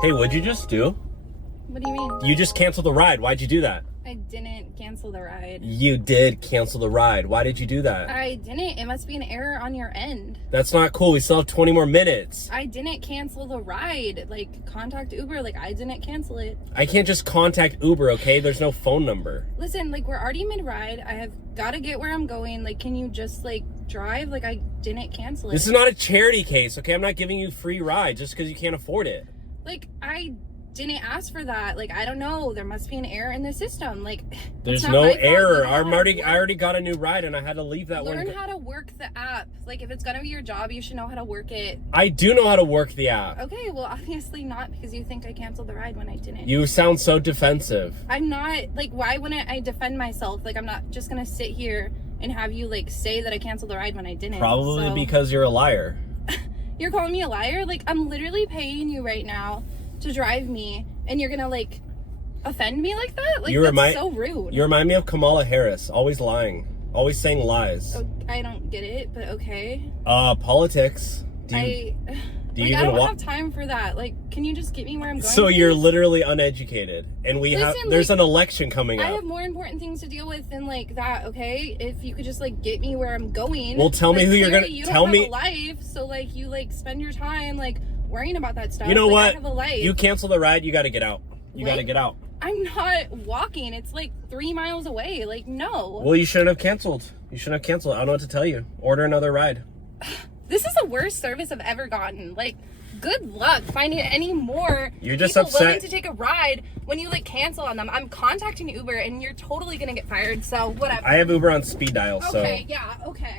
Hey, what'd you just do? What do you mean? You just canceled the ride. Why'd you do that? I didn't cancel the ride. You did cancel the ride. Why did you do that? I didn't. It must be an error on your end. That's not cool. We still have 20 more minutes. I didn't cancel the ride. Like, contact Uber. Like, I didn't cancel it. I can't just contact Uber, okay? There's no phone number. Listen, like, we're already mid-ride. I have got to get where I'm going. Like, can you just, like, drive? Like, I didn't cancel it. This is not a charity case, okay? I'm not giving you free rides just because you can't afford it. Like, I didn't ask for that. Like, I don't know. There must be an error in the system. Like, there's no error. I already got a new ride and I had to leave that one. Learn how to work the app. Like, if it's gonna be your job, you should know how to work it. I do know how to work the app. Okay, well, obviously not, because you think I canceled the ride when I didn't. You sound so defensive. I'm not. Like, why wouldn't I defend myself? Like, I'm not just gonna sit here and have you, like, say that I canceled the ride when I didn't. Probably because you're a liar. You're calling me a liar? Like, I'm literally paying you right now to drive me, and you're gonna, like, offend me like that? Like, that's so rude. You remind me of Kamala Harris, always lying, always saying lies. Oh, I don't get it, but okay. Politics. I don't have time for that. Like, can you just get me where I'm going? So you're literally uneducated, and there's an election coming up. I have more important things to deal with than, like, that, okay? If you could just, like, get me where I'm going. Well, tell me who you're gonna tell me. You don't have a life, so, like, you, like, spend your time, like, worrying about that stuff. You know what? I have a life. You cancel the ride, you got to get out. You got to get out. I'm not walking. It's like 3 miles away. Like, no. Well, you shouldn't have canceled. You shouldn't have canceled. I don't know what to tell you. Order another ride. This is the worst service I've ever gotten. Like, good luck finding any more You're just people upset. willing to take a ride when you, like, cancel on them. I'm contacting Uber, and you're totally gonna get fired. So whatever. I have Uber on speed dial. Okay, yeah, okay.